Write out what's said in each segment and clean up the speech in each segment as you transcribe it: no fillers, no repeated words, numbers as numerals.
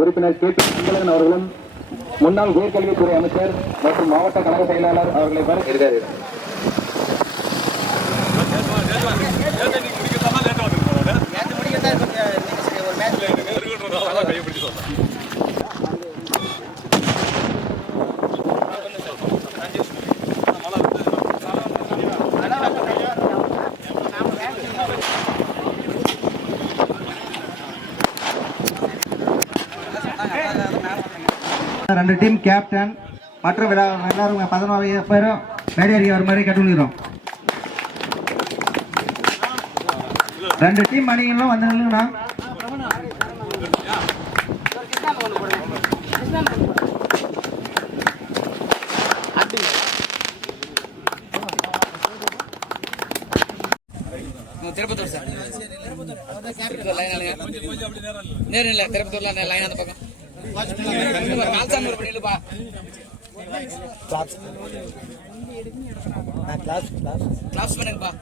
உறுப்பினர் K P Anbazhagan அவர்களும் முன்னாள் உயர்கல்வித்துறை அமைச்சர் மற்றும் மாவட்ட கழக செயலாளர் அவர்களை வருகிறார். ரெண்டு டீம் கேப்டன் மற்றும் எல்லாரும் 11 பேரும் மேடையேறி வர மாதிரி கேட்டுக்கிறோம். ரெண்டு டீம் அணிகளும் வந்து நில்லுங்கண்ணா. திருப்பத்தூர் சார் நேரில் திருப்பத்தூர்ல லைன் அந்த பக்கம் கிளாஸ் பண்ணுங்கப்பா.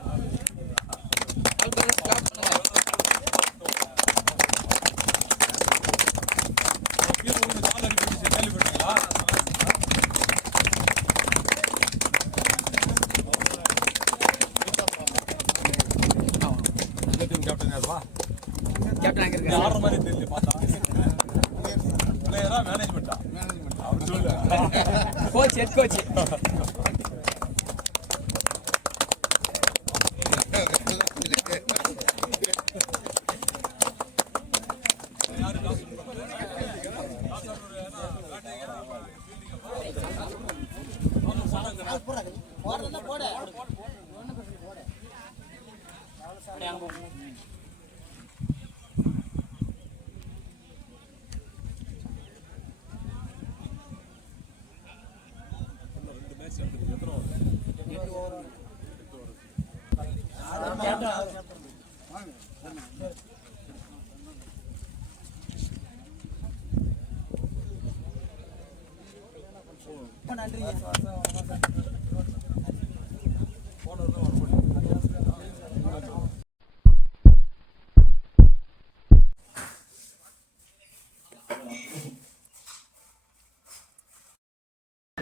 கேப்டன் அங்க இருக்காரு. ஆடுற மாதிரி தெரியல பார்த்தா. பிளேயரா மேனேஜ்மென்ட்டா? அவர் சொல்ல. Coach head coach.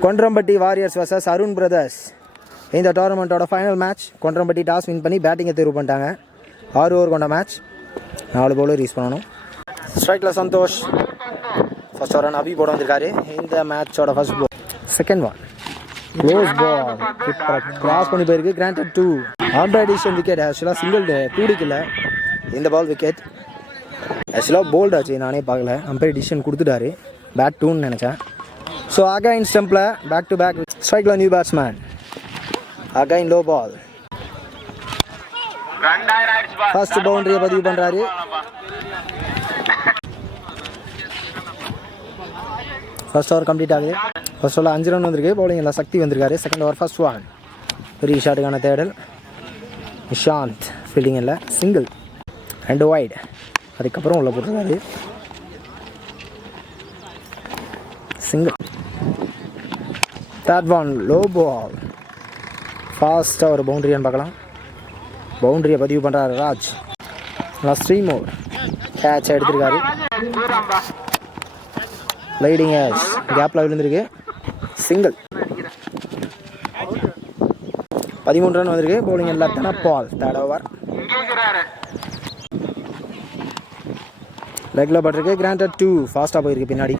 Kondarampatti warriors vs Arun brothers. இந்த டோர்னமெண்ட்டோட final match. Kondarampatti toss win பண்ணி பேட்டிங்கை தேர்வு பண்ணிட்டாங்க. 6 ஓவர் கொண்ட மேட்ச். 4 பவுலர் யூஸ் பண்ணணும். ஸ்ட்ரைக்கில் சந்தோஷ், ஃபர்ஸ்ட் ஓவர் அபி போட வந்திருக்காரு. இந்த மேட்சோட first ball. Second one close ball cross பண்ணி போயிருக்கு. கிராண்டட் 2 ஆண்ட்ராய்ட் டிசிஷன் விக்கெட். ஆக்சுவலாக சிங்கிள் 2 டிக்கில் இந்த பால் விக்கெட். ஆக்சுவலாக போல்ட் ஆச்சு, நானே பார்க்கல. அம்பையர் டிசிஷன் கொடுத்துட்டாரு. பேட் 2ன்னு நினச்சேன். ஸோ அகைன் ஸ்டம்பில் பேக் டு பேக் ஸ்ட்ரைக்கில் new batsman. Again low ball. First பவுண்டரியை பதிவு பண்ணுறாரு. ஃபர்ஸ்ட் ஓவர் கம்ப்ளீட் ஆகுது. ஃபர்ஸ்ட் ஓவரில் 5 ரன் வந்திருக்கு. பவுலிங் எல்லாம் சக்தி வந்திருக்காரு. செகண்ட் ஓவர் ஃபர்ஸ்ட் ஒன் பெரிய ஷாட்டுக்கான தேடல். நிஷாந்த் ஃபீல்டிங் இல்லை, சிங்கிள் 2 வைட். அதுக்கப்புறம் உள்ள போட்டுருக்காரு single. Third one low ball. ஃபாஸ்ட்டாக ஒரு பவுண்டரியான்னு பார்க்கலாம். பவுண்டரியை பதிவு பண்ணுறாரு ராஜ். லாஸ்ட் 3 மோர் கேட்ச் எடுத்திருக்காரு. லைடிங் ஏஸ் கேப்பில் விழுந்திருக்கு. சிங்கிள். 13 ரன் வந்திருக்கு. பவுலிங் எல்லாத்தான பால். தேர்ட் ஓவர் லெக்கில் பட்டிருக்கு. கிராண்டட் 2 ஃபாஸ்ட்டாக போயிருக்கு பின்னாடி.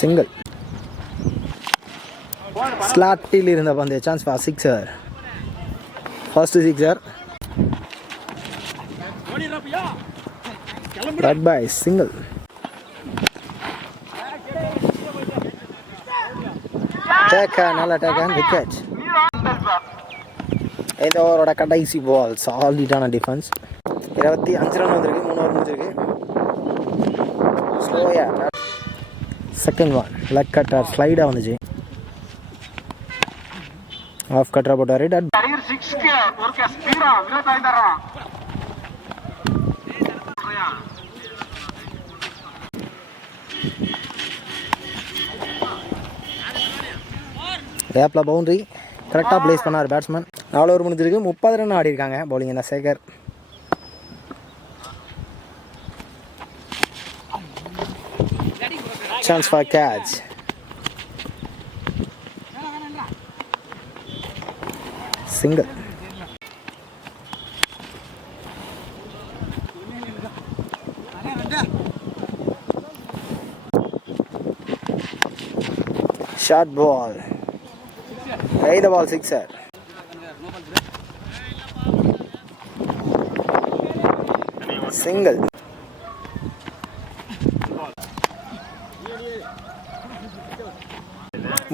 சிங்கிள். ஸ்லாட்டில் இருந்த பந்து chance for sixer. First sixer. லட் பை சிங்கிள். நல்ல டேக் அண்ட் விக்கெட். இந்த ஓவரோட கடைசி பால். சாலிடான டிஃபென்ஸ். 25 ரன் வந்திருக்கு. 3 ஓவர் முடிஞ்சிருக்கு. ஸ்லோயா. செகண்ட் ஒன் லெக் கட்டர் ஸ்லைடாக வந்துச்சு. ஆஃப் கட்டரை போட்டார். கேப்பில் பவுண்டரி கரெக்டாக பிளேஸ் பண்ணார் பேட்ஸ்மேன். 4 ஓவர் முடிஞ்சிருக்கு. 30 ரன் ஆடி இருக்காங்க. பவுலிங் என்ன Sekar. chance for catch. Single. Short ball. Hey, the ball sixer. Single.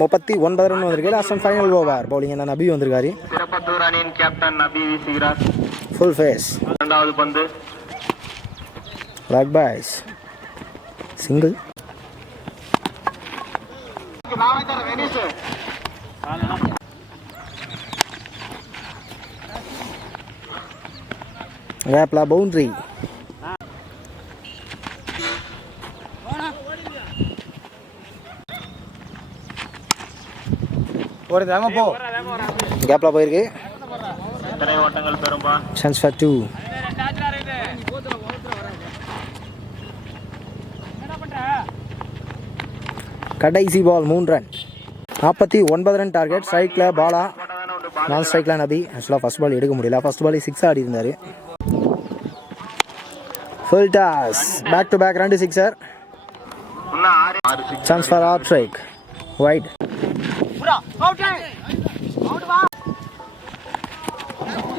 முப்பத்தி 9 ரன் வந்திருக்கு. Last and final over. Bowling என்ன நபி வந்திருக்காரு. திருப்பத்தூர் அணியின் கேப்டன் நபி வீசுகிறார். Full face. இரண்டாவது பந்து. leg bass. Single. Gapla boundary. Gapla போயிருக்கு. எத்தனை ஓட்டங்கள் பெறும்பா? Chance for 2. கடைசி பால் 3 ரன். 49 run target. ஸ்ட்ரைக்ல பாலா, நான் ஸ்ட்ரைக்ல நபி. ஆக்சுவலாக ஃபர்ஸ்ட் பால் எடுக்க முடியல. ஃபர்ஸ்ட் பால் 6 ஆடி இருந்தார். Full toss. Back to back 2 sixer. Chance for off strike. Wide.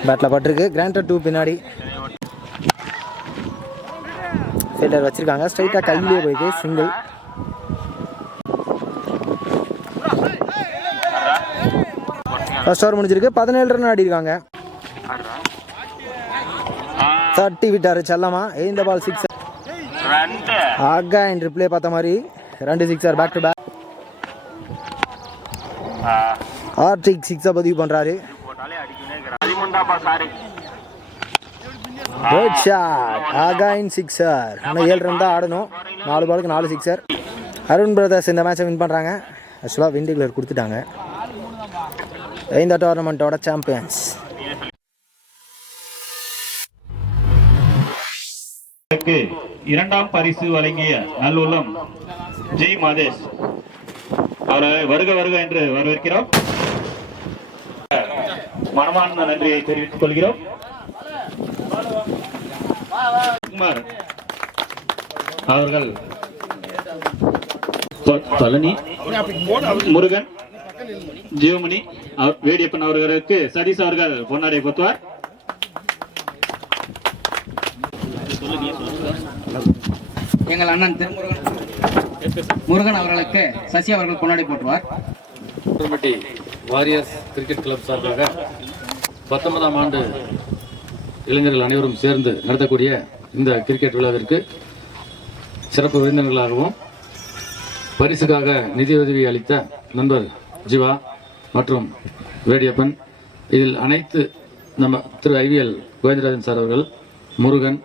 பேட்டில் பட்டிருக்கு. கிராண்டட் 2 பின்னாடி. ஃபீல்டர் வச்சிருக்காங்க. ஸ்ட்ரைட்டாக கையிலே போயிருக்கு. சிங்கிள். ஃபர்ஸ்ட் ஓவர் முடிஞ்சிருக்கு. 17 ரன் ஆடி இருக்காங்க. 30 விட்டாரு செல்லமா. இந்த பால் 6. ஆகா என் ரிப்ளே பார்த்த மாதிரி 2 sixer back to back. Hardik 6 பதிவு பண்றாரு. Good shot. ஆகா இன் சிக்ஸர். ஆனால் 7 ரன் தான் ஆடணும். 4 பாலுக்கு 4 சிக்ஸர். அருண் பிரதர்ஸ் இந்த மேட்சை வின் பண்ணுறாங்க. ஆக்சுவலாக வின் டிக்ளேர் கொடுத்துட்டாங்க. இந்த டோர்னமெண்ட்டோட சாம்பியன்ஸ். இரண்டாம் பரிசு வழங்கிய நல்லுள்ளம் ஜி மாதேஷ் அவரை வருக வருக என்று வரவேற்கிறோம். மனமார்ந்த நன்றியை தெரிவித்துக் கொள்கிறோம். குமார் அவர்கள், பழனி, முருகன், ஜியோமணி, வேடியப்பன் அவர்களுக்கு சதீஷ் அவர்கள் பொன்னாடை போத்துவார். எங்கள் அண்ணன் முருகன் அவர்களுக்கு சசி அவர்கள் பொன்னாடை போட்டுவார். கொண்டரம்பட்டி வாரியர்ஸ் கிரிக்கெட் கிளப் சார்பாக 19ஆம் ஆண்டு இளைஞர்கள் அனைவரும் சேர்ந்து நடத்தக்கூடிய இந்த கிரிக்கெட் விழாவிற்கு சிறப்பு விருந்தினர்களாகவும் பரிசுக்காக நிதியுதவி அளித்த நண்பர் ஜீவா மற்றும் வேடியப்பன், இதில் அனைத்து நம்ம திரு ஐவிஎல் கோவிந்தராஜன் சார் அவர்கள், முருகன்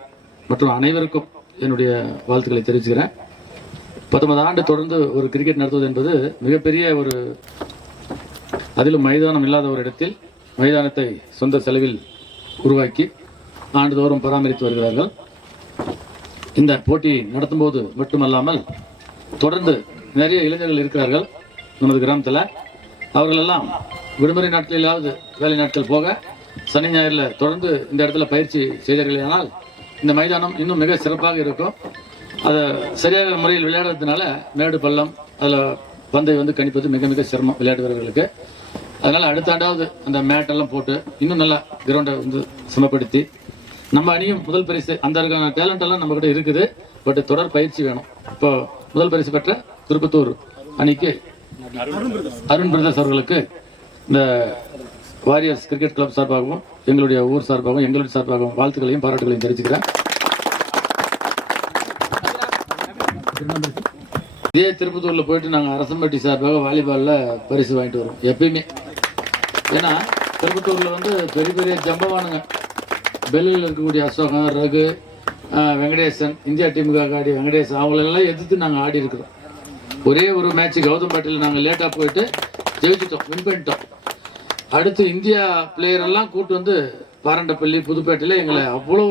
மற்றும் அனைவருக்கும் என்னுடைய வாழ்த்துக்களை தெரிவிச்சுக்கிறேன். 19 ஆண்டு தொடர்ந்து ஒரு கிரிக்கெட் நடத்துவது என்பது மிகப்பெரிய ஒரு, அதிலும் மைதானம் இல்லாத ஒரு இடத்தில் மைதானத்தை சொந்த செலவில் உருவாக்கி ஆண்டுதோறும் பராமரித்து வருகிறார்கள். இந்த போட்டி நடத்தும் போது மட்டுமல்லாமல் தொடர்ந்து நிறைய இளைஞர்கள் இருக்கிறார்கள் நமது கிராமத்தில். அவர்களெல்லாம் விடுமுறை நாட்களிலாவது வேலை நாட்கள் போக சனி ஞாயிறில் தொடர்ந்து இந்த இடத்துல பயிற்சி செய்தார்களானால் இந்த மைதானம் இன்னும் மிக சிறப்பாக இருக்கும். அதை சரியாக முறையில் விளையாடுறதுனால மேடு பள்ளம் அதில் பந்தை வந்து கணிப்பது மிக மிக சிரமம் விளையாட்டு வீரர்களுக்கு. அதனால் அடுத்த ஆண்டாவது அந்த மேட்டெல்லாம் போட்டு இன்னும் நல்லா கிரவுண்டை வந்து சமப்படுத்தி நம்ம அணியும் முதல் பரிசு, அந்த டேலண்ட் எல்லாம் நம்ம கிட்ட இருக்குது. பட் தொடர் பயிற்சி வேணும். இப்போ முதல் பரிசு பெற்ற திருப்பத்தூர் அணிக்கு அருண் பிரதர்ஸ் அவர்களுக்கு இந்த வாரியர்ஸ் கிரிக்கெட் கிளப் சார்பாகவும் எங்களுடைய ஊர் சார்பாகவும் எங்களுடைய சார்பாகவும் வாழ்த்துக்களையும் பாராட்டுகளையும் தெரிவிச்சுக்கிறேன். இதே திருப்பத்தூரில் போயிட்டு நாங்கள் அரசம்பட்டி சார்பாக வாலிபாலில் பரிசு வாங்கிட்டு வரோம் எப்பயுமே. ஏன்னா திருப்பத்தூரில் வந்து பெரிய பெரிய ஜம்பவானுங்க, பெல்லில் இருக்கக்கூடிய அசோகம், ரகு, வெங்கடேசன், இந்தியா டீமுக்காக ஆடி வெங்கடேசன், அவங்களெல்லாம் எதிர்த்து நாங்கள் ஆடி இருக்கிறோம். ஒரே ஒரு மேட்ச் கௌதம்பட்டியில் நாங்கள் லேட்டாக போயிட்டு ஜெயிச்சிட்டோம், வின் பண்ணிட்டோம். அடுத்து இந்தியா பிளேயர் எல்லாம் கூட்டு வந்து பாரண்டப்பள்ளி, புதுப்பேட்டையில் எங்களை அவ்வளோ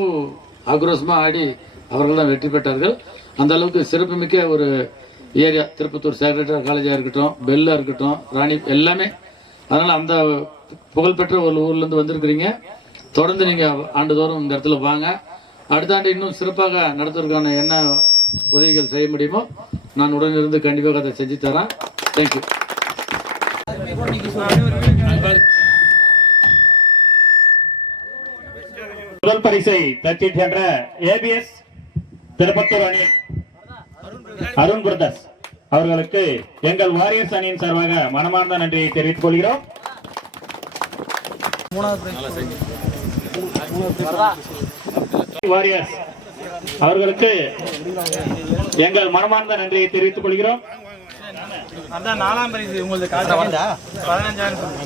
ஆக்ரோஷமாக ஆடி அவர்கள் தான் வெற்றி பெற்றார்கள். அந்த அளவுக்கு சிறப்புமிக்க ஒரு ஏரியா திருப்பத்தூர் சேக்ரட்டரி காலேஜாக இருக்கட்டும், பெல்லாக இருக்கட்டும், ராணி எல்லாமே. அதனால் அந்த புகழ்பெற்ற ஒரு ஊர்லேருந்து வந்திருக்கிறீங்க. தொடர்ந்து நீங்கள் ஆண்டுதோறும் இந்த இடத்துல வாங்க. அடுத்த ஆண்டு இன்னும் சிறப்பாக நடத்துவதற்கான என்ன உதவிகள் செய்ய முடியுமோ நான் உடனிருந்து கண்டிப்பாக அதை செஞ்சு தரேன். தேங்க்யூ. முதல் பரிசை தட்டிச் சென்ற ABS திருப்பத்தூர் அணி அருண் பிரதர்ஸ் அவர்களுக்கு எங்கள் வாரியர்ஸ் அணியின் சார்பாக மனமார்ந்த நன்றியை தெரிவித்துக் கொள்கிறோம். வாரியர்ஸ் அவர்களுக்கு எங்கள் மனமார்ந்த நன்றியை தெரிவித்துக் கொள்கிறோம்.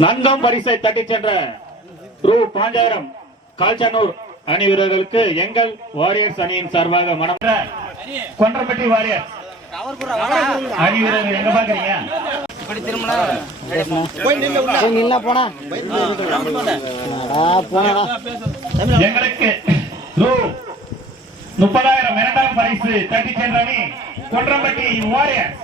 நான்காம் பரிசை தட்டிச் சென்ற ரூ. 5000 கால்ச்சனூர் அணி வீரர்களுக்கு எங்கள் வாரியர்ஸ் அணியின் சார்பாக மனமார்ந்த கொன்றம்பட்டி வாரியர்ஸ் அணி வீரர்கள் எங்க பாக்குறீங்க? எங்களுக்கு ரூ. 30,000 இரண்டாம் பரிசு தட்டிச் சென்ற அணி கொன்றம்பட்டி வாரியர்ஸ்.